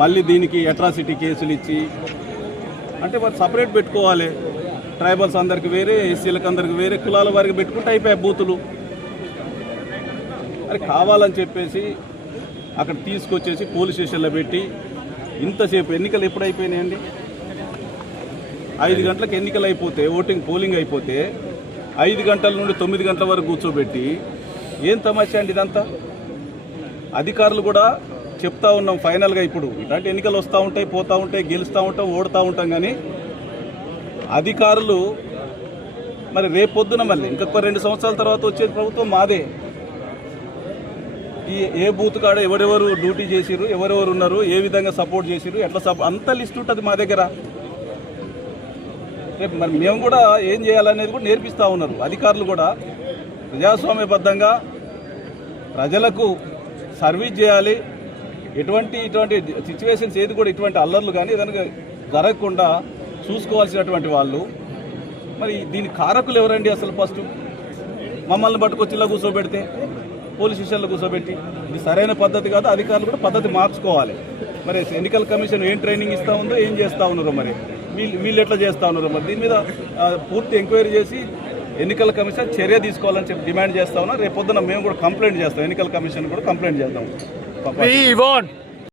మళ్ళీ దీనికి అట్రాసిటీ కేసులు ఇచ్చి అంటే మరి సపరేట్ పెట్టుకోవాలి. ట్రైబల్స్ అందరికి వేరే, ఎస్సీలకు అందరికి వేరే, కులాల వారికి పెట్టుకుంటే అయిపోయాయి బూతులు. అది కావాలని చెప్పేసి అక్కడ తీసుకొచ్చేసి పోలీస్ స్టేషన్లో పెట్టి ఇంతసేపు ఎన్నికలు ఎప్పుడు అయిపోయినాయండి? 5 గంటలకు ఎన్నికలు అయిపోతే, పోలింగ్ అయిపోతే 5 గంటల నుండి 9 గంటల వరకు కూర్చోబెట్టి ఏం తమాషా అండి ఇదంతా? అధికారులు కూడా చెప్తా ఉన్నాం ఫైనల్గా, ఇప్పుడు ఇలాంటి ఎన్నికలు వస్తూ ఉంటాయి, పోతూ ఉంటాయి, గెలుస్తూ ఉంటాం, ఓడుతూ ఉంటాం. కానీ అధికారులు మరి రేపొద్దున మళ్ళీ ఇంకొక 2 సంవత్సరాల తర్వాత వచ్చేది ప్రభుత్వం మాదే. ఏ బూత్ కాడ ఎవరెవరు డ్యూటీ చేసిరు, ఎవరెవరు ఉన్నారు, ఏ విధంగా సపోర్ట్ చేసిరు, ఎట్లా అంత లిస్ట్ ఉంటుంది మా దగ్గర. రేపు మరి మేము కూడా ఏం చేయాలనేది కూడా నేర్పిస్తూ ఉన్నారు అధికారులు కూడా. ప్రజాస్వామ్యబద్ధంగా ప్రజలకు సర్వీస్ చేయాలి. ఇటువంటి సిచ్యువేషన్స్ ఏది కూడా ఇటువంటి అల్లర్లు కానీ ఏదైనా జరగకుండా చూసుకోవాల్సినటువంటి వాళ్ళు. మరి దీని కారకులు ఎవరండి అసలు? ఫస్ట్ మమ్మల్ని పట్టుకొచ్చి ఇలా కూర్చోబెడితే, పోలీస్ స్టేషన్లో కూర్చోబెట్టి, ఇది సరైన పద్ధతి కాదు. అధికారులు కూడా పద్ధతి మార్చుకోవాలి. మరి ఎన్నికల కమిషన్ ఏం ట్రైనింగ్ ఇస్తూ ఉందో, ఏం చేస్తూ ఉన్నారో, మరి వీళ్ళు ఎట్లా చేస్తూ ఉన్నారో, మరి దీని మీద పూర్తి ఎంక్వైరీ చేసి ఎన్నికల కమిషన్ చర్య తీసుకోవాలని చెప్పి డిమాండ్ చేస్తా ఉన్నా. రేపు పొద్దున మేము కూడా కంప్లైంట్ చేస్తాం, ఎన్నికల కమిషన్ కూడా కంప్లైంట్ చేద్దాం.